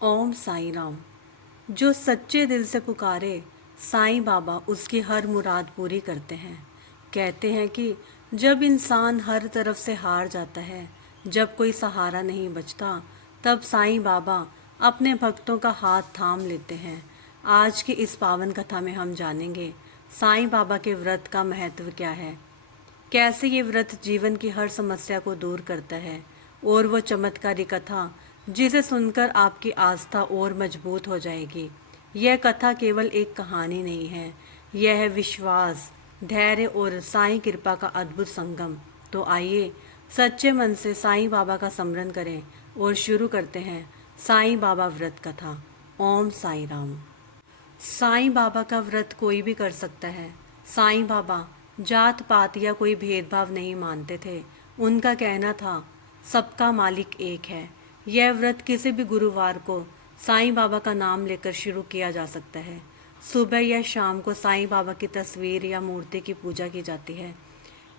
ओम साईं राम। जो सच्चे दिल से पुकारे साईं बाबा उसकी हर मुराद पूरी करते हैं। कहते हैं कि जब इंसान हर तरफ से हार जाता है, जब कोई सहारा नहीं बचता, तब साईं बाबा अपने भक्तों का हाथ थाम लेते हैं। आज की इस पावन कथा में हम जानेंगे साईं बाबा के व्रत का महत्व क्या है, कैसे ये व्रत जीवन की हर समस्या को दूर करता है, और वो चमत्कारी कथा जिसे सुनकर आपकी आस्था और मजबूत हो जाएगी। यह कथा केवल एक कहानी नहीं है, यह है विश्वास, धैर्य और साईं कृपा का अद्भुत संगम। तो आइए सच्चे मन से साईं बाबा का स्मरण करें और शुरू करते हैं साईं बाबा व्रत कथा। ओम साईं राम। साईं बाबा का व्रत कोई भी कर सकता है। साईं बाबा जात पात या कोई भेदभाव नहीं मानते थे। उनका कहना था सबका मालिक एक है। यह व्रत किसी भी गुरुवार को साईं बाबा का नाम लेकर शुरू किया जा सकता है। सुबह या शाम को साईं बाबा की तस्वीर या मूर्ति की पूजा की जाती है।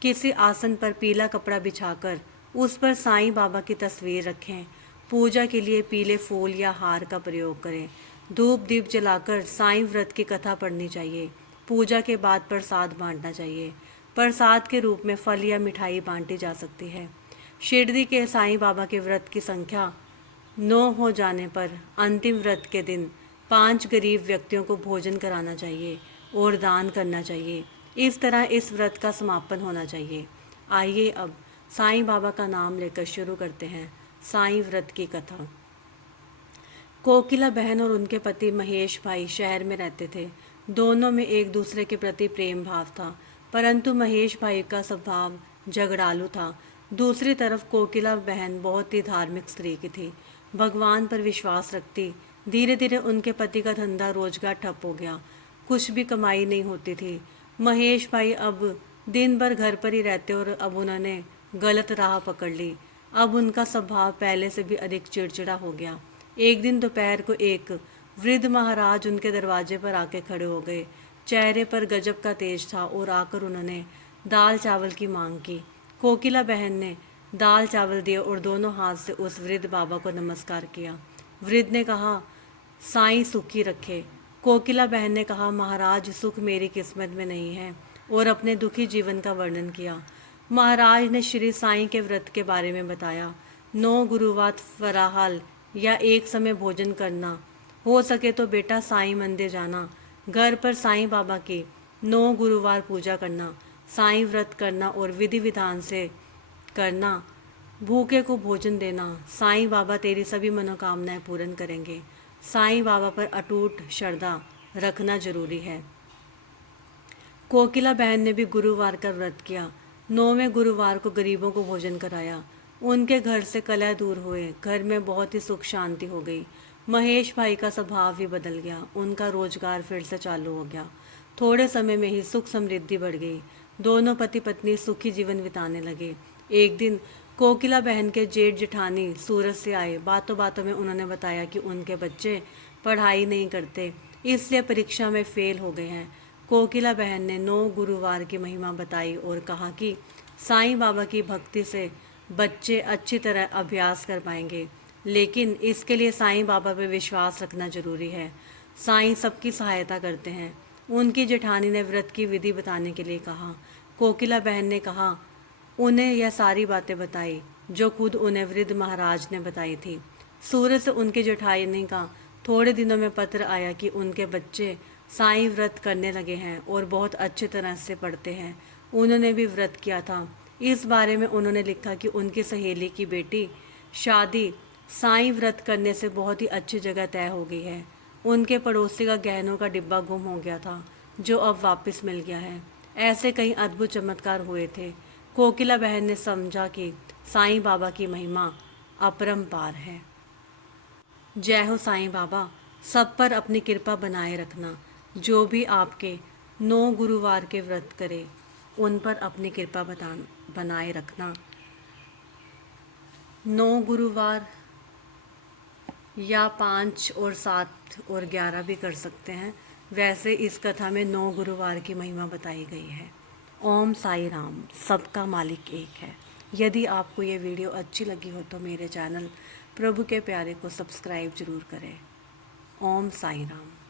किसी आसन पर पीला कपड़ा बिछाकर उस पर साईं बाबा की तस्वीर रखें। पूजा के लिए पीले फूल या हार का प्रयोग करें। धूप दीप जलाकर साईं व्रत की कथा पढ़नी चाहिए। पूजा के बाद प्रसाद बांटना चाहिए। प्रसाद के रूप में फल या मिठाई बांटी जा सकती है। शिरडी के साईं बाबा के व्रत की संख्या 9 हो जाने पर अंतिम व्रत के दिन 5 गरीब व्यक्तियों को भोजन कराना चाहिए और दान करना चाहिए। इस तरह इस व्रत का समापन होना चाहिए। आइए अब साईं बाबा का नाम लेकर शुरू करते हैं साईं व्रत की कथा। कोकिला बहन और उनके पति महेश भाई शहर में रहते थे। दोनों में एक दूसरे के प्रति प्रेम भाव था, परंतु महेश भाई का स्वभाव झगड़ालू था। दूसरी तरफ कोकिला बहन बहुत ही धार्मिक स्त्री की थी, भगवान पर विश्वास रखती। धीरे धीरे उनके पति का धंधा रोजगार ठप हो गया, कुछ भी कमाई नहीं होती थी। महेश भाई अब दिन भर घर पर ही रहते और अब उन्होंने गलत राह पकड़ ली। अब उनका स्वभाव पहले से भी अधिक चिड़चिड़ा हो गया। एक दिन दोपहर को एक वृद्ध महाराज उनके दरवाजे पर आके खड़े हो गए। चेहरे पर गजब का तेज था और आकर उन्होंने दाल चावल की मांग की। कोकिला बहन ने दाल चावल दिए और दोनों हाथ से उस वृद्ध बाबा को नमस्कार किया। वृद्ध ने कहा, साईं सुखी रखे। कोकिला बहन ने कहा, महाराज सुख मेरी किस्मत में नहीं है, और अपने दुखी जीवन का वर्णन किया। महाराज ने श्री साईं के व्रत के बारे में बताया। 9 गुरुवार फराहाल या एक समय भोजन करना, हो सके तो बेटा साईं मंदिर जाना, घर पर साईं बाबा की 9 गुरुवार पूजा करना, साईं व्रत करना और विधि विधान से करना, भूखे को भोजन देना। साईं बाबा तेरी सभी मनोकामनाएं पूर्ण करेंगे। साईं बाबा पर अटूट श्रद्धा रखना जरूरी है। कोकिला बहन ने भी गुरुवार का व्रत किया। 9वें गुरुवार को गरीबों को भोजन कराया। उनके घर से कलह दूर हुए, घर में बहुत ही सुख शांति हो गई। महेश भाई का स्वभाव भी बदल गया, उनका रोजगार फिर से चालू हो गया। थोड़े समय में ही सुख समृद्धि बढ़ गई। दोनों पति पत्नी सुखी जीवन बिताने लगे। एक दिन कोकिला बहन के जेठ जेठानी सूरत से आए। बातों बातों में उन्होंने बताया कि उनके बच्चे पढ़ाई नहीं करते, इसलिए परीक्षा में फेल हो गए हैं। कोकिला बहन ने 9 गुरुवार की महिमा बताई और कहा कि साईं बाबा की भक्ति से बच्चे अच्छी तरह अभ्यास कर पाएंगे, लेकिन इसके लिए साईं बाबा पर विश्वास रखना जरूरी है। साईं सबकी सहायता करते हैं। उनकी जेठानी ने व्रत की विधि बताने के लिए कहा। कोकिला बहन ने कहा, उन्हें यह सारी बातें बताई जो खुद उन्हें वृद्ध महाराज ने बताई थी। सूरज से उनके जेठानी का थोड़े दिनों में पत्र आया कि उनके बच्चे साईं व्रत करने लगे हैं और बहुत अच्छी तरह से पढ़ते हैं। उन्होंने भी व्रत किया था। इस बारे में उन्होंने लिखा कि उनकी सहेली की बेटी शादी साईं व्रत करने से बहुत ही अच्छी जगह तय हो गई है। उनके पड़ोसी का गहनों का डिब्बा गुम हो गया था, जो अब वापस मिल गया है। ऐसे कई अद्भुत चमत्कार हुए थे। कोकिला बहन ने समझा कि साईं बाबा की महिमा अपरंपार है। जय हो साईं बाबा, सब पर अपनी कृपा बनाए रखना। जो भी आपके 9 गुरुवार के व्रत करे, उन पर अपनी कृपा बनाए रखना। 9 गुरुवार या 5 और 7 और 11 भी कर सकते हैं। वैसे इस कथा में 9 गुरुवार की महिमा बताई गई है। ओम साई राम। सबका मालिक एक है। यदि आपको ये वीडियो अच्छी लगी हो तो मेरे चैनल प्रभु के प्यारे को सब्सक्राइब जरूर करें। ओम साई राम।